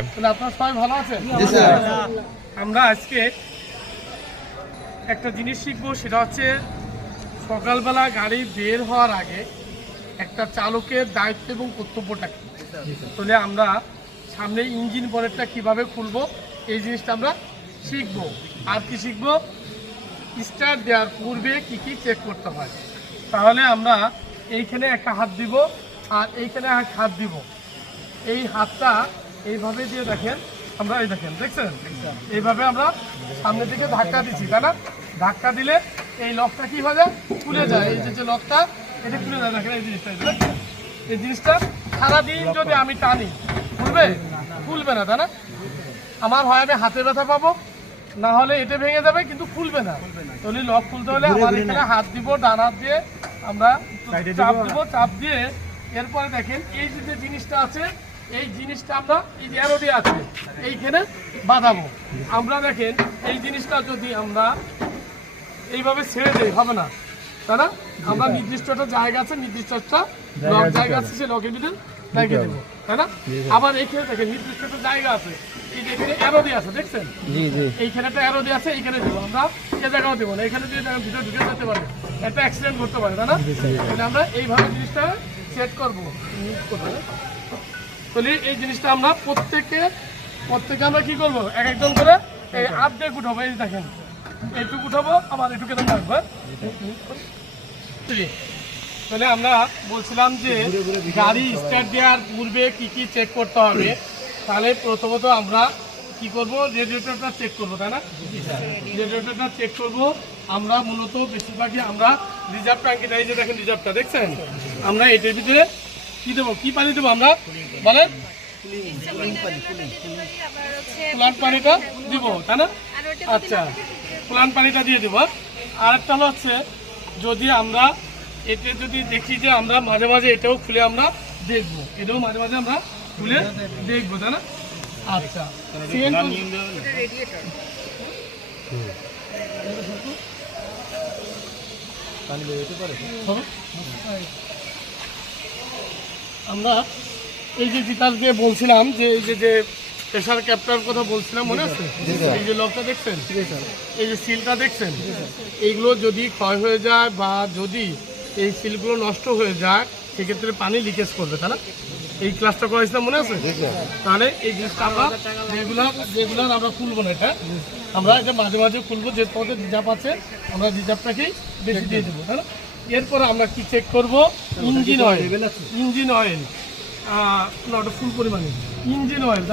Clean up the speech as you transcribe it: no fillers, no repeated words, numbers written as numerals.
আপনারা সবাই ভালো আছেন? আমরা আজকে একটা জিনিস শিখবো, সেটা হচ্ছে সকালবেলা গাড়ি বের হওয়ার আগে একটা চালকের দায়িত্ব এবং কর্তব্যটা কি। তাহলে আমরা সামনে ইঞ্জিন বনেটটা কিভাবে খুলবো এই জিনিসটা আমরা শিখবো। আর কি শিখবো, স্টার্ট দেওয়ার পূর্বে কি কি চেক করতে হয়। তাহলে আমরা এইখানে একটা হাত দিব আর এইখানে এক হাত দিব। এই হাতটা এইভাবে দিয়ে দেখেন, আমরা এই দেখেন, দেখছেন এইভাবে আমরা সামনে থেকে ধাক্কা দিচ্ছি, তাই না? ধাক্কা দিলে এই লকটা কি হয়ে যায়, খুলে যায়। এই যে লকটা এটা খুলে যায়, দেখেন এই জিনিসটা। এই জিনিসটা সারাদিন যদি আমি টানি খুলবে না, তাই না? আমার হয় আমি হাতে ব্যথা পাবো, না হলে এটা ভেঙে যাবে, কিন্তু খুলবে না। তাহলে লক খুলতে হলে আমার এখানে হাত দিব, ডান হাত দিয়ে আমরা চাপ দিব, চাপ দিয়ে এরপরে দেখেন এই যে জিনিসটা আছে, এই জিনিসটা আমরা এই যে অ্যারো দিয়ে আছে এইখানে বাঁধাবো। আমরা দেখেন এই জিনিসটা যদি আমরা এইভাবে ছেড়ে দেই হবে না, তাই না? আমরা নির্দিষ্ট একটা জায়গা আছে, নির্দিষ্ট একটা লক জায়গা আছে, সেই লকের ভিতরে লাগিয়ে দেবো, তাই না? আবার এইখানে দেখেন নির্দিষ্ট একটা জায়গা আছে, এই যে এখানে অ্যারো দিয়ে আছে, দেখছেন এইখানে একটা অ্যারো দিয়ে আছে, এইখানে দেবো। আমরা এ জায়গাও দেবো না, এখানে দিয়ে ভিতরে ঢুকে যেতে পারে, একটা অ্যাক্সিডেন্ট করতে পারে, তাই না? তাহলে আমরা এইভাবে জিনিসটা সেট করবো। তাহলে এই জিনিসটা আমরা প্রত্যেকে আমরা কি করবো, এক একজন করে এই আপডেট উঠাবো। এই দেখেন এইটুকু উঠাবো, আবার এইটুকু রাখবো। তাহলে আমরা বলছিলাম যে গাড়ি স্টার্ট দেওয়ার পূর্বে কি কি চেক করতে হবে। তাহলে প্রথমত আমরা কি করব, রেডিয়েটরটা চেক করবো, তাই না? রেডিয়েটরটা চেক করবো আমরা মূলত বেশিরভাগই আমরা রিজার্ভ ট্যাঙ্কিটা, এই যে দেখেন রিজার্ভটা দেখছেন, আমরা এটার ভিতরে কি দেবো, কি পানি দেবো আমরা বলেন, কুলান পানিটা দিব, তাই না? আচ্ছা, কুলান পানিটা দিয়ে দিব। আর একটা হচ্ছে যদি আমরা এটা যদি দেখি যে আমরা মাঝে মাঝে এটাও খুলে আমরা দেখবো, এটাও মাঝে মাঝে আমরা খুলে দেখবো, তাই না? আচ্ছা, আমরা এই যে জিতাসকে বলছিলাম যে এই যে প্রেশার ক্যাপটার কথা বলছিলাম, মনে আছে? এই যে লকটা দেখছেন, এই যে সিলটা দেখছেন, এইগুলো যদি ক্ষয় হয়ে যায় বা যদি এই সিলগুলো নষ্ট হয়ে যায়, সেক্ষেত্রে পানি লিকেজ করবে, তাই না? এই ক্লাসটা করেছিলাম, মনে আছে? তাহলে এই জিনিসটা আমরা রেগুলার আমরা খুলবো না, এটা আমরা এটা মাঝে মাঝে খুলবো। যে পথে রিজার্ভ আছে আমরা রিজার্ভটাকেই বেশি দিয়ে দেবো, তাই না? এরপরে আমরা কি চেক করবো, ইঞ্জিন অয়েল, নট ফুল পরিমাণে ইঞ্জিন অয়েল।